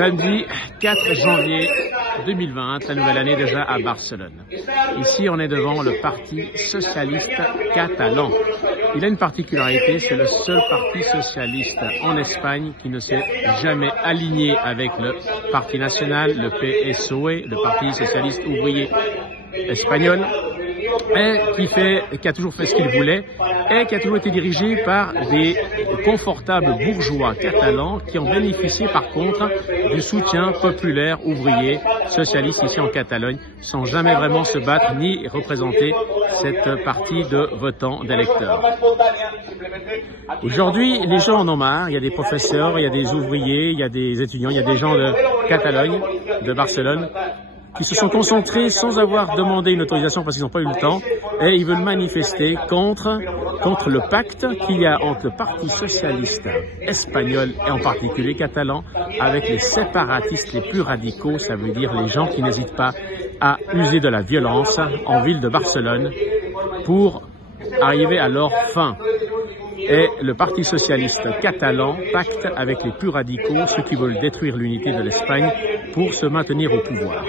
Samedi 4 janvier 2020, la nouvelle année déjà à Barcelone. Ici, on est devant le Parti socialiste catalan. Il a une particularité, c'est le seul parti socialiste en Espagne qui ne s'est jamais aligné avec le Parti national, le PSOE, le Parti socialiste ouvrier espagnol, et qui a toujours fait ce qu'il voulait et qui a toujours été dirigé par des confortables bourgeois catalans qui ont bénéficié par contre du soutien populaire ouvrier socialiste ici en Catalogne sans jamais vraiment se battre ni représenter cette partie de votants, d'électeurs. Aujourd'hui, les gens en ont marre, il y a des professeurs, il y a des ouvriers, il y a des étudiants, il y a des gens de Catalogne, de Barcelone, qui se sont concentrés sans avoir demandé une autorisation parce qu'ils n'ont pas eu le temps et ils veulent manifester contre le pacte qu'il y a entre le Parti socialiste espagnol et en particulier catalan avec les séparatistes les plus radicaux, ça veut dire les gens qui n'hésitent pas à user de la violence en ville de Barcelone pour arriver à leur fin. Et le Parti socialiste catalan pacte avec les plus radicaux, ceux qui veulent détruire l'unité de l'Espagne pour se maintenir au pouvoir.